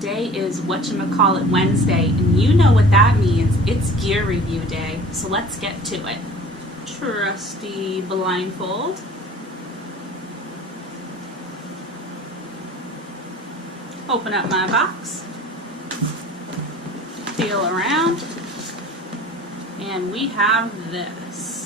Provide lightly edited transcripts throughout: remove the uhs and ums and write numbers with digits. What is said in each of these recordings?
Today is whatchamacallit Wednesday, and you know what that means. It's gear review day, so let's get to it. Trusty blindfold. Open up my box. Feel around. And we have this.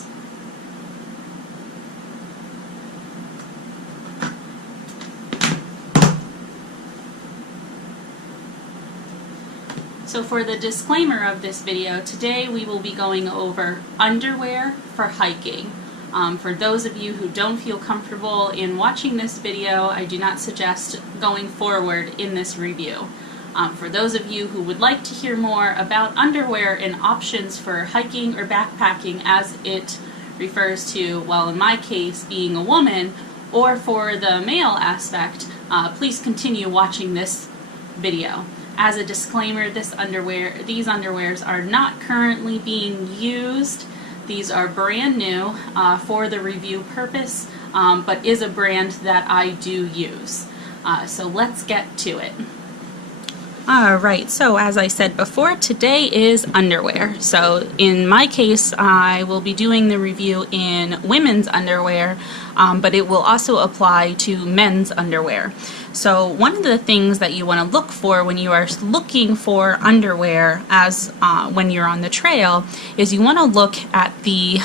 So for the disclaimer of this video, today we will be going over underwear for hiking. For those of you who don't feel comfortable in watching this video, I do not suggest going forward in this review. For those of you who would like to hear more about underwear and options for hiking or backpacking as it refers to, well, in my case, being a woman, or for the male aspect, please continue watching this video. As a disclaimer, these underwears are not currently being used. These are brand new for the review purpose, but is a brand that I do use. So let's get to it. Alright, so as I said before, today is underwear. So in my case, I will be doing the review in women's underwear, but it will also apply to men's underwear. So one of the things that you want to look for when you are looking for underwear as when you're on the trail is you want to look at the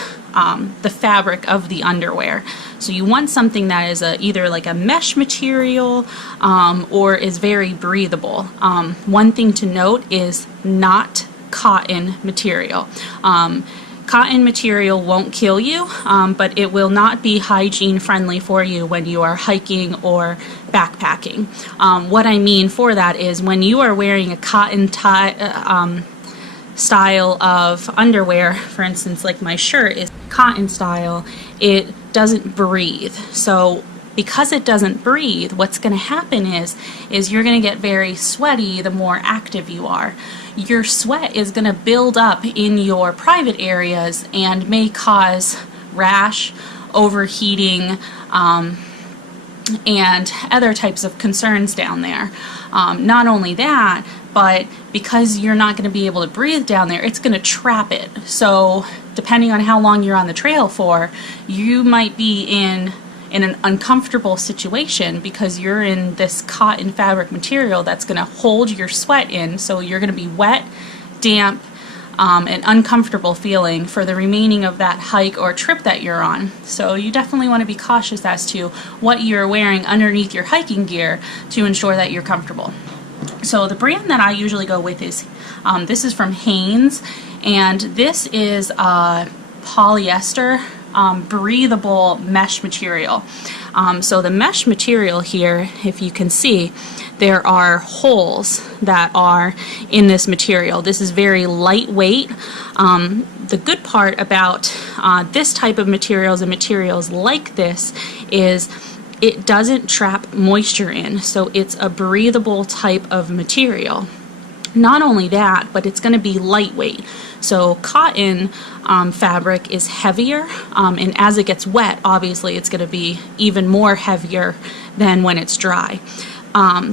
fabric of the underwear. So you want something that is either like a mesh material or is very breathable. One thing to note is not cotton material. Cotton material won't kill you, but it will not be hygiene friendly for you when you are hiking or backpacking. What I mean for that is when you are wearing a cotton style of underwear, for instance, like my shirt is cotton style, it doesn't breathe. So because it doesn't breathe, what's going to happen is you're going to get very sweaty the more active you are. Your sweat is going to build up in your private areas and may cause rash, overheating, and other types of concerns down there. Not only that, but because you're not going to be able to breathe down there, it's going to trap it. So depending on how long you're on the trail for, you might be in an uncomfortable situation because you're in this cotton fabric material that's going to hold your sweat in, so you're going to be wet, damp, and uncomfortable feeling for the remaining of that hike or trip that you're on. So you definitely want to be cautious as to what you're wearing underneath your hiking gear to ensure that you're comfortable. So the brand that I usually go with is, this is from Hanes, and this is polyester breathable mesh material. So the mesh material here, if you can see, there are holes that are in this material. This is very lightweight. The good part about this type of materials and materials like this is it doesn't trap moisture in, so it's a breathable type of material. Not only that, but it's going to be lightweight. So cotton fabric is heavier, and as it gets wet, obviously it's going to be even more heavier than when it's dry.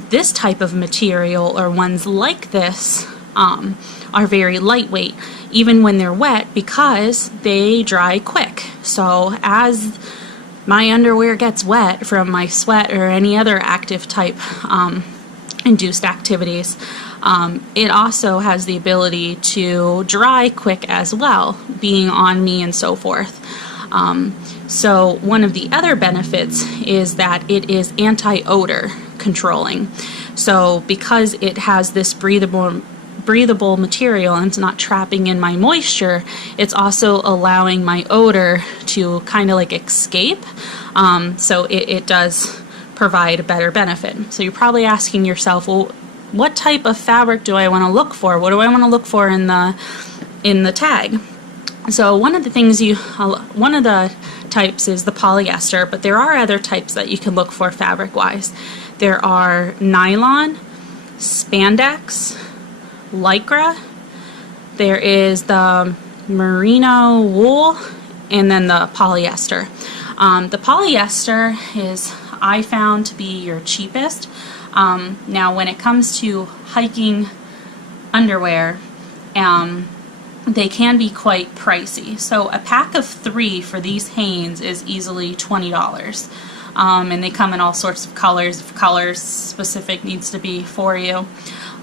This type of material, or ones like this, are very lightweight, even when they're wet, because they dry quick. So as my underwear gets wet from my sweat or any other active type induced activities, it also has the ability to dry quick as well, being on me and so forth. So one of the other benefits is that it is anti-odor controlling. So because it has this breathable material and it's not trapping in my moisture, it's also allowing my odor to kind of like escape. So it does provide a better benefit. So you're probably asking yourself, well, what type of fabric do I want to look for? What do I want to look for in the tag? So one of the types is the polyester, but there are other types that you can look for fabric-wise. There are nylon, spandex, lycra, there is the merino wool, and then the polyester. The polyester is, I found, to be your cheapest. Now when it comes to hiking underwear, they can be quite pricey. So a pack of 3 for these Hanes is easily $20. And they come in all sorts of colors if color specific needs to be for you.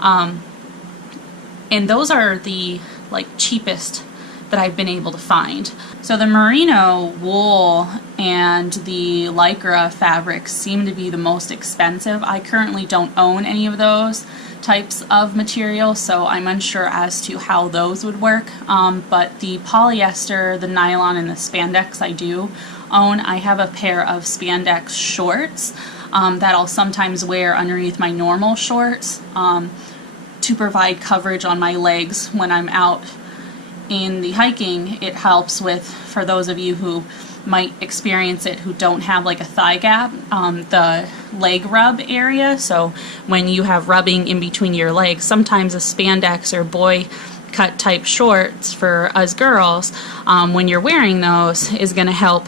And those are the cheapest that I've been able to find. So the merino wool and the lycra fabrics seem to be the most expensive. I currently don't own any of those types of material, so I'm unsure as to how those would work. But the polyester, the nylon, and the spandex I do own. I have a pair of spandex shorts that I'll sometimes wear underneath my normal shorts to provide coverage on my legs when I'm out in the hiking. It helps with, for those of you who might experience it who don't have like a thigh gap, the leg rub area. So when you have rubbing in between your legs, sometimes a spandex or boy cut type shorts for us girls, when you're wearing those, is going to help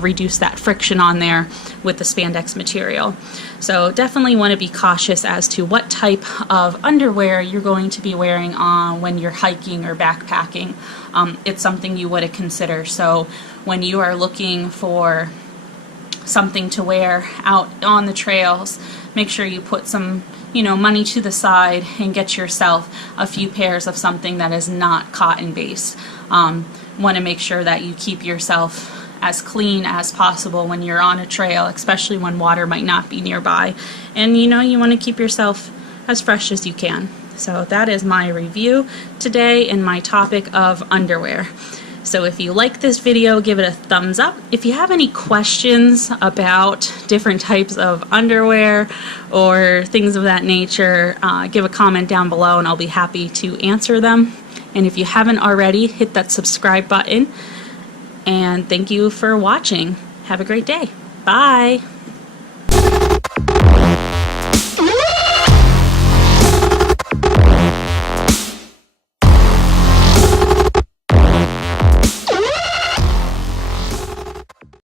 reduce that friction on there with the spandex material. So definitely want to be cautious as to what type of underwear you're going to be wearing when you're hiking or backpacking. It's something you want to consider. So when you are looking for something to wear out on the trails, make sure you put some money to the side and get yourself a few pairs of something that is not cotton based. Want to make sure that you keep yourself as clean as possible when you're on a trail, especially when water might not be nearby. And you want to keep yourself as fresh as you can. So that is my review today and my topic of underwear. So if you like this video, give it a thumbs up. If you have any questions about different types of underwear or things of that nature, give a comment down below and I'll be happy to answer them. And if you haven't already, hit that subscribe button. And thank you for watching. Have a great day. Bye.